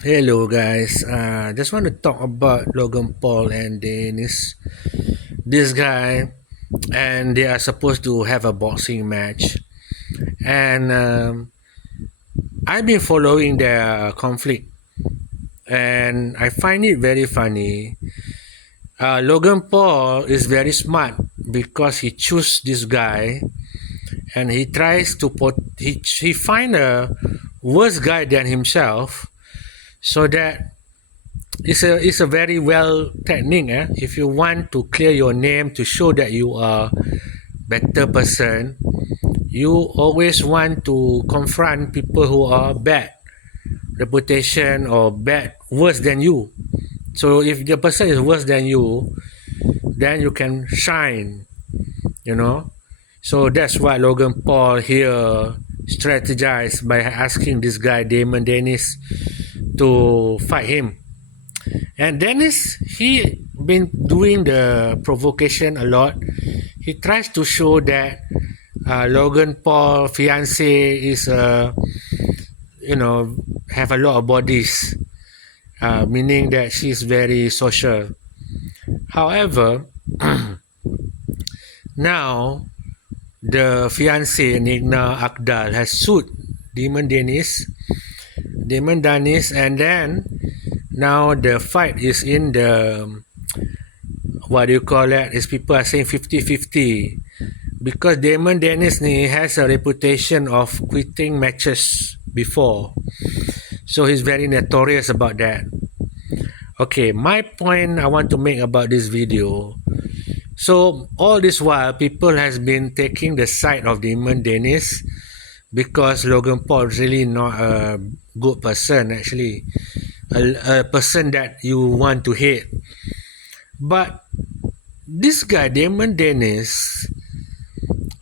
Hello guys, just want to talk about Logan Paul and Danis. This guy, and they are supposed to have a boxing match, and I've been following their conflict, and I find it very funny. Logan Paul is very smart because he choose this guy, and he tries to he find a worse guy than himself, so that it's a very well technique. If you want to clear your name to show that you are better person, you always want to confront people who are bad reputation or bad worse than you. So if the person is worse than you, then you can shine, you know. So that's why Logan Paul here strategized by asking this guy Damon Danis to fight him. And Dennis, he been doing the provocation a lot. He tries to show that Logan Paul fiance is have a lot of bodies, meaning that she's very social. However, now the fiance Nigna Akdal has sued Demon Danis, and then now the fight is in the what do you call it? Is people are saying 50-50 because Damon Danis has a reputation of quitting matches before, so he's very notorious about that. Okay, my point I want to make about this video. So all this while, people has been taking the side of Damon Danis because Logan Paul is really not a good person, actually, a person that you want to hate. But this guy, Damon Danis,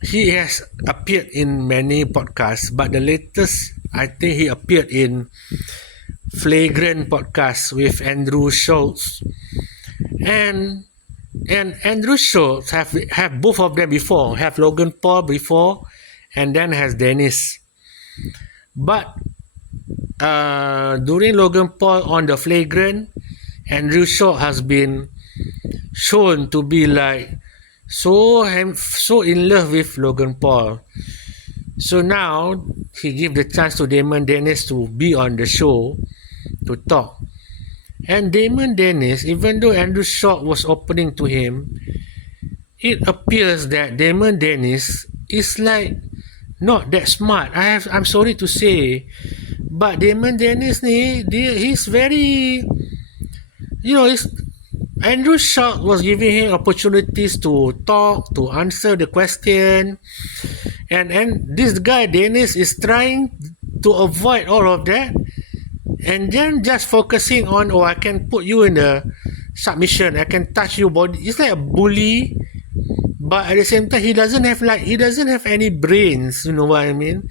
he has appeared in many podcasts, but the latest, I think he appeared in Flagrant podcast with Andrew Schultz. And Andrew Schultz have both of them before, have Logan Paul before, and then has Dennis. But during Logan Paul on the Flagrant, Andrew Schultz has been shown to be like so in love with Logan Paul. So now he give the chance to Damon Danis to be on the show to talk. And Damon Danis, even though Andrew Schultz was opening to him, it appears that Damon Danis is like not that smart. I'm sorry to say, but Damon Danis he's very, Andrew Schultz was giving him opportunities to talk, to answer the question, and this guy Danis is trying to avoid all of that, and then just focusing on, I can put you in the submission, I can touch your body. It's like a bully, but at the same time he doesn't have any brains. You know what I mean?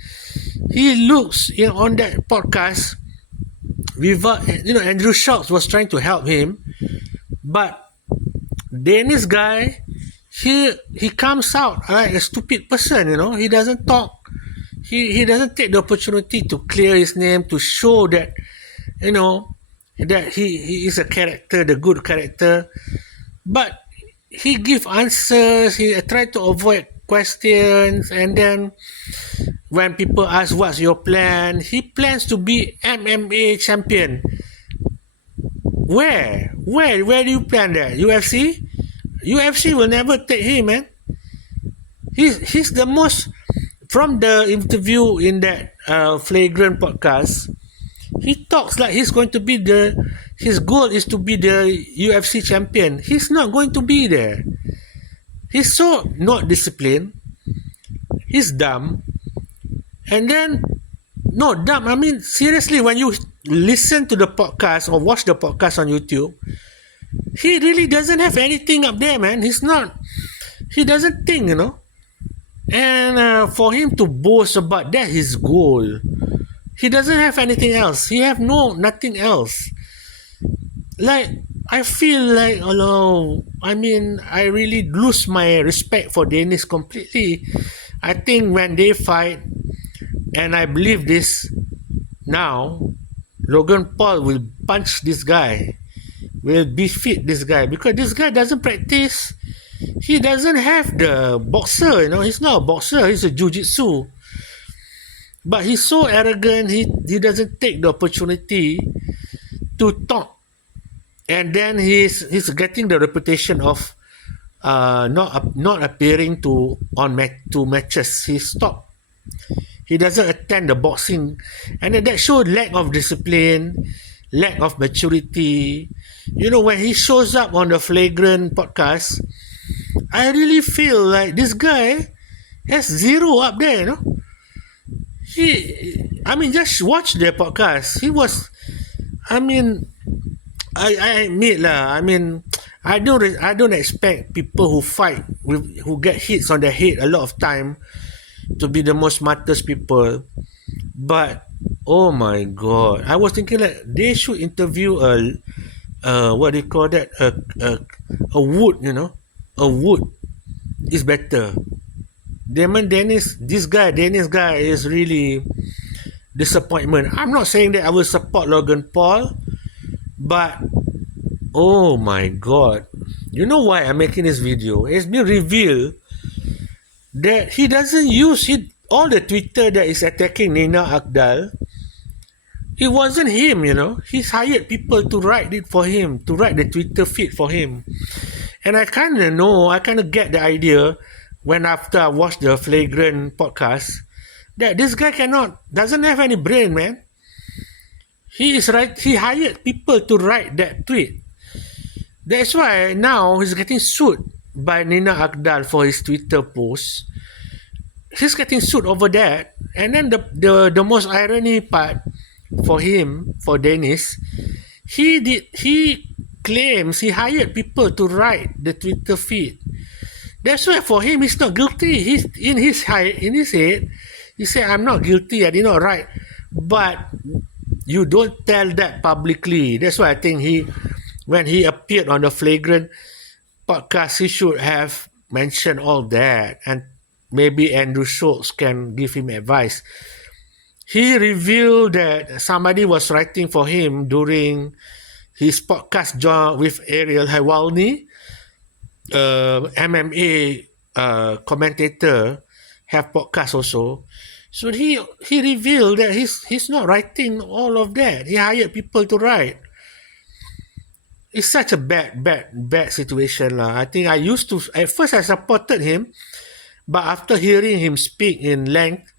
He looks on that podcast without, Andrew Schultz was trying to help him, but Dennis guy, he comes out like a stupid person. He doesn't talk. He doesn't take the opportunity to clear his name, to show that that he is a character, the good character. But he give answers. He try to avoid questions, and then when people ask what's your plan, he plans to be MMA champion. Where do you plan that? UFC will never take him, man. He's the most, from the interview in that Flagrant podcast, he talks like he's going to be his goal is to be the UFC champion. He's not going to be there. He's so not disciplined. He's dumb. And then, no, dumb. I mean, seriously, when you listen to the podcast or watch the podcast on YouTube, he really doesn't have anything up there, man. He doesn't think, And for him to boast about that, his goal, he doesn't have anything else. He have nothing else. Like, I feel like, I really lose my respect for Dennis completely. I think when they fight, and I believe this now, Logan Paul will punch this guy, will defeat this guy, because this guy doesn't practice. He doesn't have the boxer, he's not a boxer, he's a jiu-jitsu. But he's so arrogant, he doesn't take the opportunity to talk. And then he's getting the reputation of not appearing to matches. He stopped. He doesn't attend the boxing, and then that showed lack of discipline, lack of maturity. When he shows up on the Flagrant podcast, I really feel like this guy has zero up there. Just watch their podcast. I admit lah. I don't expect people who fight who get hits on the head a lot of time to be the most smartest people. But oh my god, I was thinking like they should interview what do you call that, a wood. A wood is better. Dillon Danis, this guy is really disappointment. I'm not saying that I will support Logan Paul, but oh my god, you know why I'm making this video? It's been revealed that he doesn't use all the Twitter that is attacking Nina Agdal. It wasn't him, He's hired people to write it for him, to write the Twitter feed for him. And I kind of get the idea when after I watched the Flagrant podcast that this guy doesn't have any brain, man. He hired people to write that tweet. That's why now he's getting sued by Nina Agdal for his Twitter post. He's getting sued over that. And then the most irony part for him, for Danis, he claims he hired people to write the Twitter feed. That's why for him he's not guilty. He's in his head, he said, I'm not guilty, I did not write. But you don't tell that publicly. That's why I think when he appeared on the Flagrant podcast, he should have mentioned all that, and maybe Andrew Schultz can give him advice. He revealed that somebody was writing for him during his podcast job with Ariel Hawalni, MMA commentator, have podcast also. So he revealed that he's not writing all of that. He hired people to write. It's such a bad situation lah. I think at first I supported him, but after hearing him speak in length,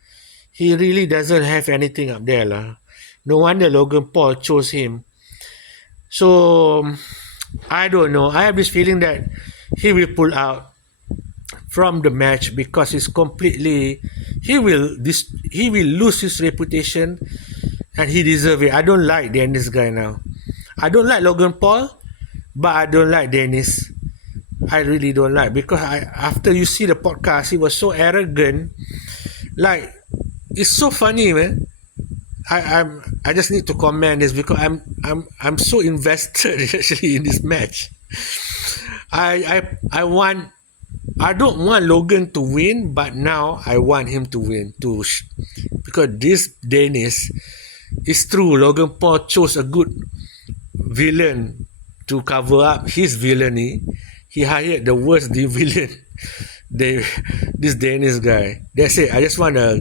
he really doesn't have anything up there lah. No wonder Logan Paul chose him. So I don't know. I have this feeling that he will pull out from the match because he will lose his reputation, and he deserves it. I don't like Danis guy now. I don't like Logan Paul, but I don't like Danis. I really don't like, because after you see the podcast, he was so arrogant. Like, it's so funny, man. I just need to comment this because I'm so invested actually in this match. I don't want Logan to win, but now I want him to win too, because this Danis, it's true, Logan Paul chose a good villain to cover up his villainy. He hired the worst villain, this Danis guy. That's it. I just want to